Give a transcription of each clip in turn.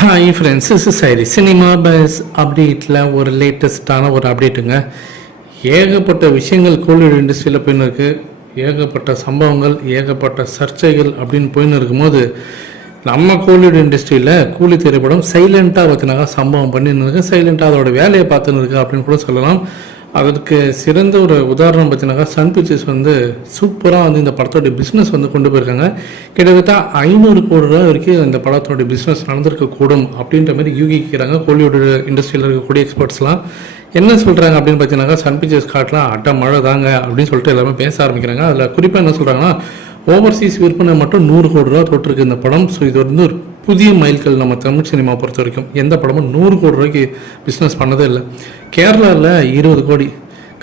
Hi friends, is சைரி cinema buzz அப்டேட்டில் ஒரு லேட்டஸ்டான ஒரு அப்டேட்டுங்க. ஏகப்பட்ட விஷயங்கள் கோலிவுட் இண்டஸ்ட்ரியில் போயின்னு இருக்குது. ஏகப்பட்ட சம்பவங்கள், ஏகப்பட்ட சர்ச்சைகள் அப்படின்னு போயின்னு இருக்கும்போது நம்ம கோலிவுட் இண்டஸ்ட்ரியில் கூலி திரைப்படம் சைலண்ட்டாக பார்த்தினாக்கா சம்பவம் பண்ணின்னு இருக்கு. சைலண்ட்டாக அதோட வேலையை பார்த்துன்னு இருக்கு அப்படின்னு கூட சொல்லலாம். அதற்கு சிறந்த ஒரு உதாரணம் பார்த்தீங்கன்னாக்கா சன் பிக்சர்ஸ் சூப்பராக இந்த படத்தோடைய பிஸ்னஸ் கொண்டு போயிருக்காங்க. கிட்டத்தட்ட 500 கோடி ரூபா வரைக்கும் இந்த படத்தோடைய பிஸ்னஸ் நடந்திருக்கக்கூடும் அப்படின்ற மாதிரி யூகிக்கிறாங்க கோலிவுட் இண்டஸ்ட்ரியில் இருக்கக்கூடிய எக்ஸ்பர்ட்ஸ்லாம். என்ன சொல்கிறாங்க அப்படின்னு பார்த்தீங்கன்னாக்கா சன் பிக்சர்ஸ் காட்டலாம் அட்ட மழை தாங்க அப்படின்னு சொல்லிட்டு எல்லாமே பேச ஆரம்பிக்கிறாங்க. அதில் குறிப்பாக என்ன சொல்கிறாங்கன்னா, ஓவர்சீஸ் விற்பனை மட்டும் 100 கோடி ரூபா தொட்டிருக்கு இந்த படம். ஸோ இது ஒரு புதிய மைல்கல் நம்ம தமிழ் சினிமா பொறுத்த வரைக்கும். எந்த படமும் 100 கோடி ரூபாய்க்கு பிஸ்னஸ் பண்ணதே இல்லை. கேரளாவில் 20 கோடி,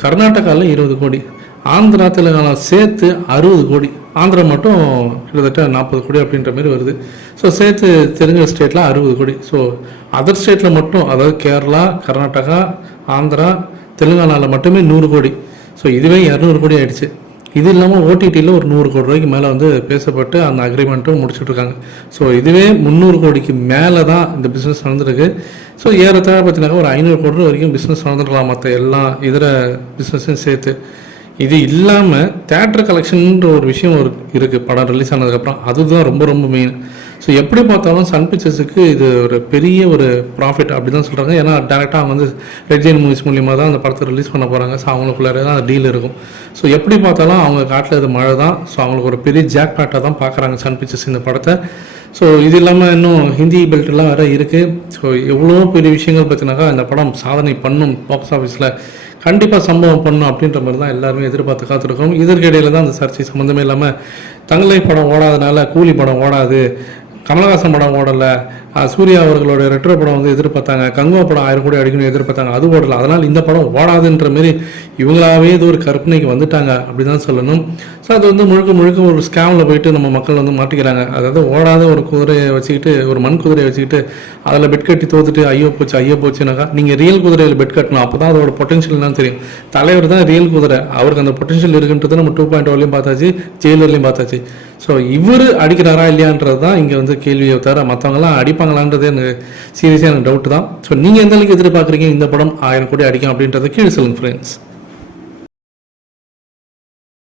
கர்நாடகாவில் 20 கோடி, ஆந்திரா தெலுங்கானா சேர்த்து 60 கோடி, ஆந்திரா மட்டும் கிட்டத்தட்ட 40 கோடி அப்படின்ற மாதிரி வருது. ஸோ சேர்த்து தெலுங்கு ஸ்டேட்டில் 60 கோடி. ஸோ அதர் ஸ்டேட்டில் மட்டும், அதாவது கேரளா, கர்நாடகா, ஆந்திரா, தெலுங்கானாவில் மட்டுமே 100 கோடி. ஸோ இதுவே 200 கோடி ஆயிடுச்சு. இது இல்லாமல் ஓடிடியில் ஒரு 100 கோடி ரூபாய்க்கு மேலே பேசப்பட்டு அந்த அக்ரிமெண்ட்டும் முடிச்சுட்ருக்காங்க. ஸோ இதுவே 300 கோடிக்கு மேலே தான் இந்த பிஸ்னஸ் நடந்துருக்கு. ஸோ ஏறத்தாழ பார்த்தீங்கன்னாக்கா ஒரு 500 கோடி ரூபா வரைக்கும் பிஸ்னஸ் நடந்துருக்கலாம் மற்ற எல்லா இதர பிஸ்னஸையும் சேர்த்து. இது இல்லாமல் தேட்டர் கலெக்ஷன்ற ஒரு விஷயம் இருக்குது படம் ரிலீஸ் ஆனதுக்கப்புறம். அதுதான் ரொம்ப ரொம்ப மெயின். ஸோ எப்படி பார்த்தாலும் சன் பிக்சர்ஸுக்கு இது ஒரு பெரிய ஒரு ப்ராஃபிட் அப்படி தான் சொல்கிறாங்க. ஏன்னா டேரெக்டாக அவங்க ரெட் ஜெயின் மூவிஸ் மூலியமாக தான் அந்த படத்தை ரிலீஸ் பண்ண போகிறாங்க. ஸோ அவங்களுக்குள்ளாரே தான் அந்த டீல் இருக்கும். ஸோ எப்படி பார்த்தாலும் அவங்க காட்டில் இது மழை தான். ஸோ அவங்களுக்கு ஒரு பெரிய ஜாக் பேட்டாக தான் பார்க்குறாங்க சன் பிக்சர்ஸ் இந்த படத்தை. ஸோ இது இல்லாமல் இன்னும் ஹிந்தி பெல்ட்லாம் வேறு இருக்குது. ஸோ எவ்வளோ பெரிய விஷயங்கள் பார்த்தீங்கன்னாக்கா இந்த படம் சாதனை பண்ணும், பாக்ஸ் ஆஃபீஸில் கண்டிப்பாக சம்பவம் பண்ணும் அப்படின்ற மாதிரி தான் எல்லாருமே எதிர்பார்த்து காத்திருக்கோம். இதற்கிடையில் தான் அந்த சர்ச்சை சம்மந்தமே இல்லாமல் தங்கலை படம் ஓடாதனால கூலி படம் ஓடாது, கமலஹாசன் படம் ஓடலை, சூர்யா அவர்களோட ரெட்ரோ படம் எதிர்பார்த்தாங்க, கங்குவா படம் 1000 கோடி அடிக்கணும் எதிர்பார்த்தாங்க, அது ஓடலை, அதனால் இந்த படம் ஓடாதுன்ற மாரி இவங்களாவே இது ஒரு கற்பனைக்கு வந்துட்டாங்க அப்படி தான் சொல்லணும். ஸோ அது முழுக்க முழுக்க ஒரு ஸ்கேமில் போயிட்டு நம்ம மக்கள் மாட்டிக்கிறாங்க. அதாவது ஓடாத ஒரு குதிரையை வச்சுக்கிட்டு, ஒரு மண் குதிரையை வச்சுக்கிட்டு அதில் பெட் கட்டி தோத்துட்டு ஐயோ போச்சுனாக்கா நீங்கள் ரியல் குதிரையில் பெட் கட்டணும். அப்போ தான் அதோட பொட்டன்ஷியல் தான் தெரியும். தலைவர் தான் ரியல் குதிரை, அவருக்கு அந்த பொட்டன்ஷியல் இருக்குன்றது நம்ம 2.0 பார்த்தாச்சு, ஜெயிலர்லையும் பார்த்தாச்சு. ஸோ இவர் அடிக்கிறாரா இல்லையான்றது தான் இங்கே கேள்வியை தவிர மற்றவங்களாம் அடிப்பாங்களான்றது எனக்கு சீரியஸாக எனக்கு டவுட் தான். ஸோ நீங்கள் எந்த அளவுக்கு எதிர்பார்க்குறீங்க இந்த படம் 1000 கோடி அடிக்கும் அப்படின்றத கீழே சொல்லுங்கள் ஃப்ரெண்ட்ஸ்.